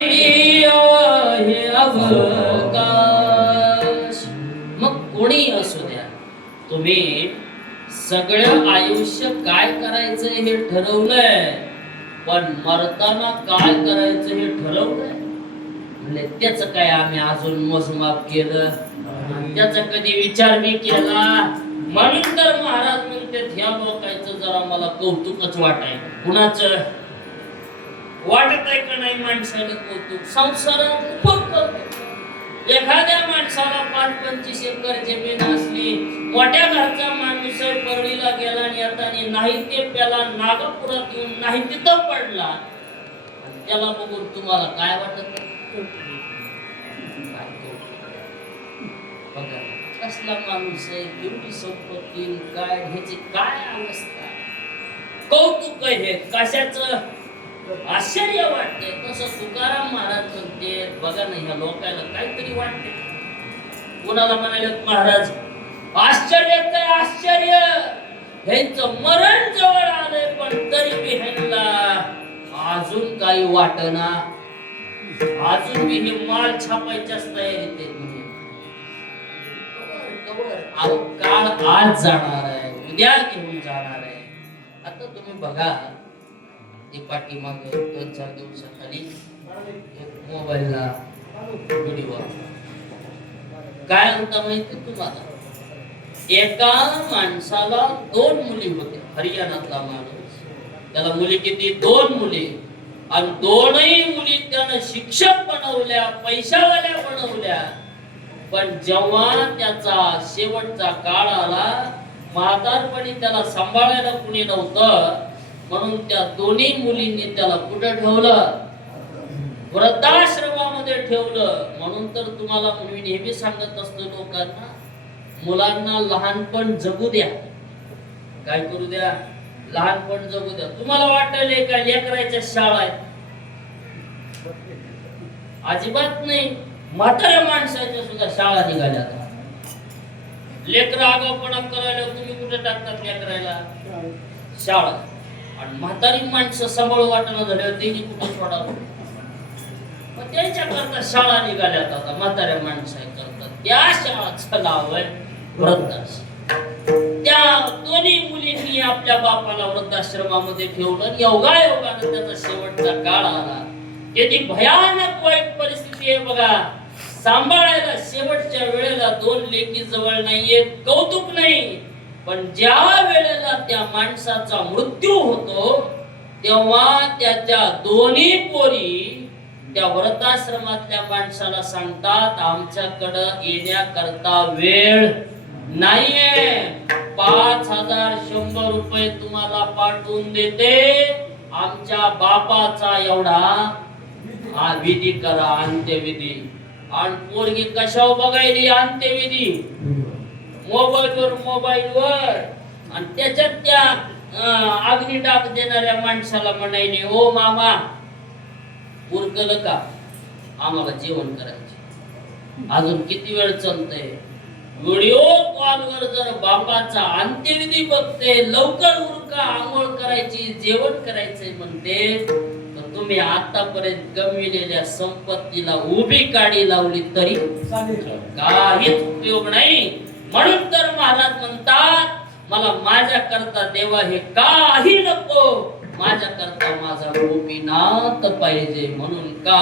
हे अवकाश. मग कोणी असू द्या, तुम्ही सगळं आयुष्य काय करायचं हे ठरवलंय, पण मरताना काय करायचं हे ठरवलंय म्हणजे त्याच काय आम्ही अजून मोजमाप केलं, त्याचा कधी विचार मी केला. म्हणून तर महाराज म्हणते ह्या लोकांचं जरा मला कौतुकच वाटायचं. कुणाचं वाटत आहे का नाही माणसाला कौतुक? संसारात खूप कौतुक. एखाद्या माणसाला 5-25 एकर जमीन असली, मोठ्या घरचा माणूस परळीला गेला आणि आता नाही ते त्याला नागपुरात येऊन नाही तिथं पडला, त्याला बघून तुम्हाला काय वाटत? बघा कसला माणूस आहे, एवढी संपत्ती काय, ह्याची काय अवस्था. कौतुक हे कशाचं? आश्चर्य वाटते. तसं तुकाराम महाराज म्हणते बघा ना, ह्या लोकांना काहीतरी वाटते. कोणाला म्हणाले महाराज आश्चर्यच आहे आश्चर्य, ह्यांचं मरण जवळ आलंय पण तरी बी ह्यांना अजून काही वाटना, अजून बी हे माल छापायच्याच तयारीत आहेत. काळ आज जाणार आहे, उद्या घेऊन जाणार आहे. आता तुम्ही बघा, पाठीमाग 2-4 दिवसाखाली एक मोबाईलला व्हिडिओ काय होता माहिती तुम्हाला? एका माणसाला 2 मुली होत्या, हरियाणातला माणूस. त्याला मुली किती? 2 मुली. आणि 2ही मुली त्यानं शिक्षक बनवल्या, पैशावाल्या बनवल्या. पण जेव्हा त्याचा शेवटचा काळ आला, म्हातारपणी त्याला सांभाळायला कुणी नव्हतं, म्हणून त्या 2ही मुलींनी त्याला कुठे ठेवलं? वृद्धाश्रमामध्ये ठेवलं. म्हणून तर तुम्हाला मी नेहमी सांगत असतो लोकांना, मुलांना लहानपण जगू द्या. काय करू द्या? लहानपण जगू द्या. तुम्हाला वाटले का लेकराच्या शाळा आहेत? अजिबात नाही. म्हाताऱ्या माणसाच्या सुद्धा शाळा निघाल्या. लेकर आगाऊपणा करायला तुम्ही कुठे टाकतात लेकरायला? शाळा. आणि म्हातारी माणसं सांभाळू वाटणं झाल्यावर त्यांनी कुठे सोडावं? मग त्यांच्याकरता शाळा निघाल्यात आता म्हाताऱ्या माणसाकरता. त्या शाळाचं नाव आहे वृद्धाश्रम. त्या 2ही मुलींनी आपल्या बापाला वृद्धाश्रमामध्ये ठेवलं. योगायोगानं त्याचा शेवटचा काळ आला. त्याची भयानक वाईट परिस्थिती आहे बघा. सांभाळायला शेवटच्या वेळेला 2 लेकी जवळ नाहीये. कौतुक नाही, पण ज्या वेळेला त्या माणसाचा मृत्यू होतो तेव्हा त्याच्या 2ही पोरी त्या वृद्धाश्रमातल्या माणसाला सांगतात, आमच्याकडं येण्याकरता वेळ नाहीये, 5,100 रुपये तुम्हाला पाठवून देते, आमच्या बापाचा एवढा विधी करा, अंत्यविधी. आणि पोरगी कशावर बघायली अंत्यविधी? मोबाईलवर. आणि त्याच्यात त्या अग्नी टाक देणाऱ्या माणसाला म्हणायले, ओ मामा उरकलं का? आम्हाला जेवण करायचे, अजून किती वेळ चालतंय? व्हिडिओ कॉलवर जर बापाचा अंत्यविधी बघते, लवकर उरका, आंघोळ करायची, जेवण करायचंय म्हणते, तर तुम्ही आतापर्यंत गमविलेल्या संपत्तीला उभी काडी लावली तरी काहीच उपयोग नाही. म्हणून तर महाराज म्हणतात, मला माझ्या करता देवा हे काही नको, माझ्या करता माझा गोपीनाथ पाहिजे. म्हणून का